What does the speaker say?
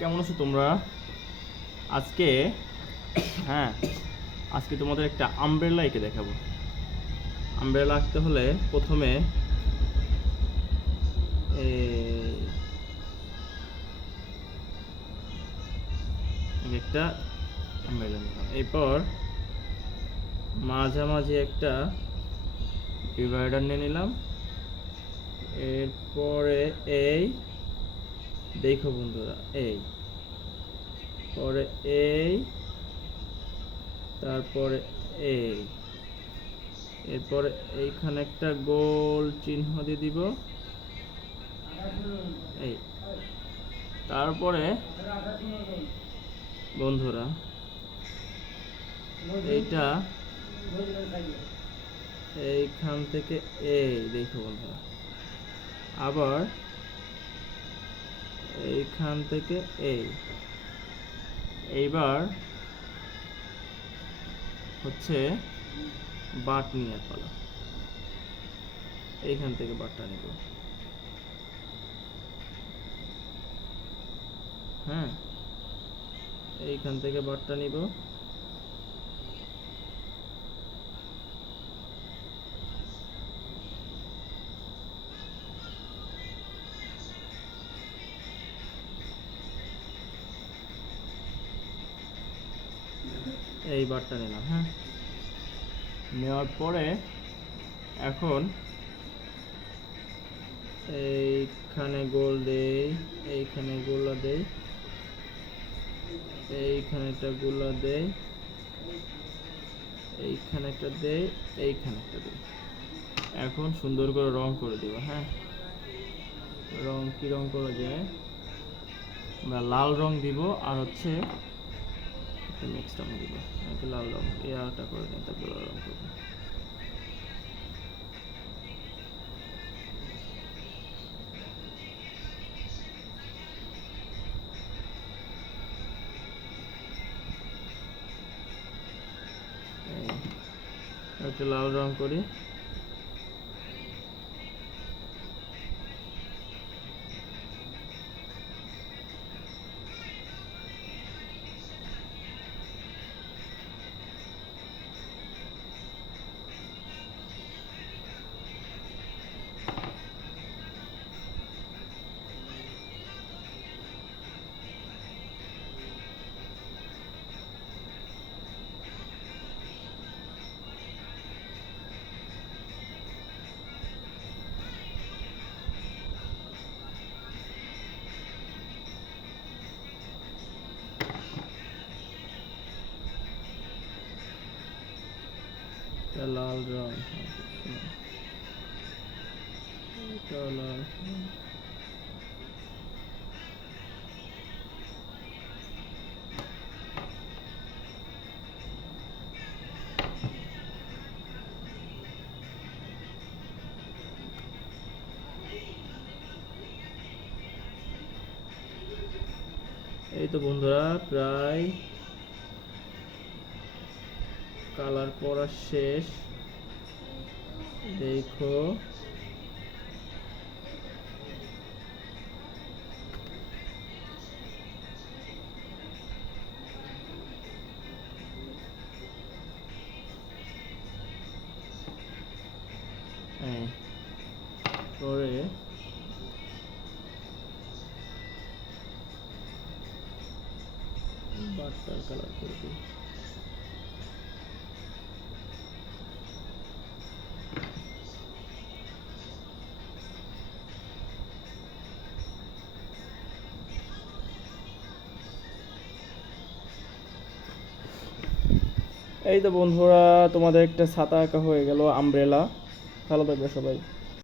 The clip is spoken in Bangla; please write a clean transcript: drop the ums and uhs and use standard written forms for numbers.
কেমন আছো তোমরা? আজকে হ্যাঁ আজকে তোমাদের একটা আমব্রেলা এঁকে দেখাবো। আমব্রেলা আঁকতে হলে প্রথমে একটা আমব্রেলা নিলাম, এরপর মাঝামাঝি একটা ডিভাইডার নিয়ে নিলাম। এরপরে এই দেখো বন্ধুরা, এই পরে এই, তারপরে এই, এরপরে এইখানে একটা গোল চিহ্ন দিয়ে দিব এই। তারপরে বন্ধুরা এইটা এইখান থেকে এই দেখো বন্ধুরা, আবার এইখান থেকে এই। এইবার হচ্ছে বাট নিয়ে পালা, এইখান থেকে বাটটা নিব। হ্যাঁ, এইখান থেকে বাটটা নিব। এই বাটটা নিলাম। হ্যাঁ, নেওয়ার পরে এখন এইখানে গোল দেই, এইখানে গোলা দেই, এইখানে একটা গোলা দেই, এইখানে একটা দেই, এইখানে একটা দেই। এখন সুন্দর করে রং করে দিব। হ্যাঁ, রং কি রং করা যায়? আমরা লাল রং দিব, আর হচ্ছে একটা মিক্স রং দিব। লাল রং এই আরটা করে দিন, তারপর লাল রং করবো। একটা লাল রং করি। লাল রং, লাল এই তো বন্ধুরা, প্রায় কালার করা শেষ। দেখো পরে বাটার কালার করে দিই। এই তো বন্ধুরা, তোমাদের একটা ছাতা আঁকা হয়ে গেল, আমব্রেলা। ভালো থাকবে সবাই।